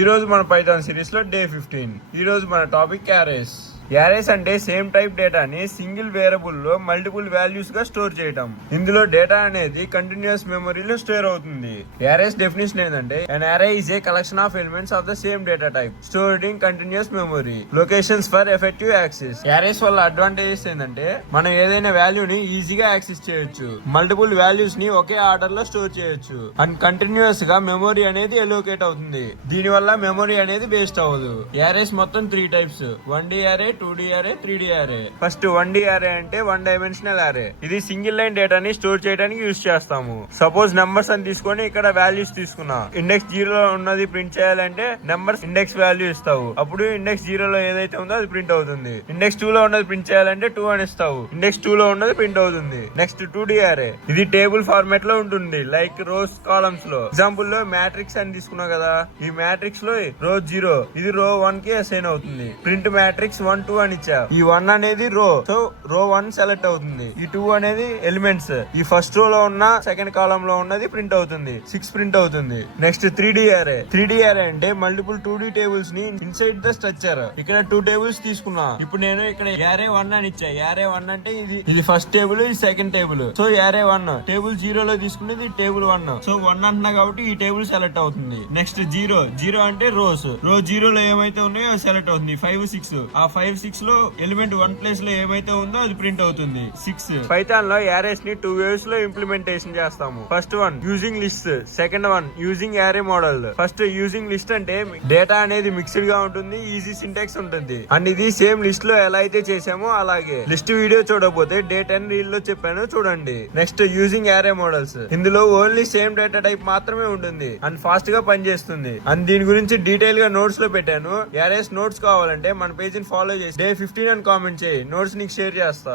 ఈ రోజు మన పైథాన్ సిరీస్ లో డే 15. ఈ రోజు మన టాపిక్ యారేస్. యారేస్ అంటే సేమ్ టైప్ డేటాని సింగిల్ వేరియబుల్ లో మల్టిపుల్ వాల్యూస్ గా స్టోర్ చేయటం. ఇందులో డేటా అనేది కంటిన్యూస్ మెమరీలో స్టోర్ అవుతుంది. యారేస్ డెఫినేషన్ ఏంటంటే an array is a collection of elements of the same data type stored in continuous memory locations for effective access. Arrays వల్ల advantages ఏంటంటే మనం ఏదైనా వాల్యూని ఈజీగా యాక్సెస్ చేయొచ్చు, మల్టిపుల్ వాల్యూస్ ని ఒకే ఆర్డర్ లో స్టోర్ చేయొచ్చు, అండ్ కంటిన్యూస్ గా మెమరీ అనేది ఎలోకేట్ అవుతుంది. దీని వల్ల మెమరీ అనేది వేస్ట్ అవ్వదు. యారేస్ మొత్తం 3 types: 1D array, 2D array, 3D array. First 1D array అంటే 1 డైమెన్షనల్ array. ఇది సింగిల్ లైన్ డేటాని స్టోర్ చేయడానికి యూజ్ చేస్తాము. సపోజ్ నెంబర్స్ అని తీసుకొని ఇక్కడ వాల్యూస్ తీసుకున్నా. ఇండెక్స్ 0 లో ఉన్నది ప్రింట్ చేయాలంటే నెంబర్స్ ఇండెక్స్ వాల్యూ ఇస్తావు, అప్పుడు ఇండెక్స్ 0 లో ఏదైతే ఉందో అది ప్రింట్ అవుతుంది. ఇండెక్స్ 2 లో ఉన్నది ప్రింట్ చేయాలంటే 2 అని ఇస్తావు, ఇండెక్స్ 2 లో ఉన్నది ప్రింట్ అవుతుంది. Next 2D array. ఇది టేబుల్ ఫార్మాట్ లో ఉంటుంది, లైక్ రోస్ కాలమ్స్ లో. ఎగ్జాంపుల్ లో మ్యాట్రిక్స్ అని తీసుకున్నావు కదా, ఈ మ్యాట్రిక్స్ లో రో 0 ఇది రో 1 కి అసైన్ అవుతుంది. ప్రింట్ మ్యాట్రిక్స్ 1 2 అని ఇచ్చా. ఈ 1 అనేది రో, సో రో 1 సెలెక్ట్ అవుతుంది. ఈ 2 అనేది ఎలిమెంట్స్. ఈ ఫస్ట్ రో లో ఉన్న సెకండ్ కాలమ్ లో ఉన్నది ప్రింట్ అవుతుంది, 6 ప్రింట్ అవుతుంది. Next 3D array. 3D array అంటే మల్టిపుల్ 2D టేబుల్స్ ని ఇన్సైడ్ ద స్ట్రక్చర్. ఇక్కడ 2 టేబుల్స్ తీసుకున్నా. ఇప్పుడు నేను ఇక్కడ యారే 1 అని ఇచ్చా. యారే 1 అంటే ఇది ఫస్ట్ టేబుల్, ఇది సెకండ్ టేబుల్. సో యారే 1 టేబుల్ 0 లో తీసుకునేది టేబుల్ 1. సో 1 అంటున్నా కాబట్టి ఈ టేబుల్ సెలెక్ట్ అవుతుంది. నెక్స్ట్ 0 అంటే రోస్. రో 0 లో ఏమైతే ఉన్నాయో సెలెక్ట్ అవుతుంది. 5 6 ఆ 5 6 లో ఎలిమెంట్ 1 ప్లేస్ లో ఏమైతే ఉందో అది ప్రింట్ అవుతుంది, 6. పైథాన్ లో యారేస్ ని 2 వేవ్స్ లో ఇంప్లిమెంటేషన్ చేస్తాము. First one using list, second one using array model. First using list అంటే డేటా అనేది మిక్స్డ్ గా ఉంటుంది, ఈజీ సింటాక్స్ ఉంటుంది, అండ్ ఇది సేమ్ లిస్ట్ లో ఎలా అయితే చేసామో అలాగే. లిస్ట్ వీడియో చూడకపోతే డే 10 రీల్ లో చెప్పాను, చూడండి. Next using array models. ఇందులో ఓన్లీ సేమ్ డేటా టైప్ మాత్రమే ఉంటుంది అండ్ ఫాస్ట్ గా పనిచేస్తుంది. అండ్ దీని గురించి డీటెయిల్ గా నోట్స్ లో పెట్టాను. యారేస్ నోట్స్ కావాలంటే మన పేజ్ ని ఫాలో చేసి డే 15 అని కామెంట్ చేయి, నోట్స్ నీకు షేర్ చేస్తా.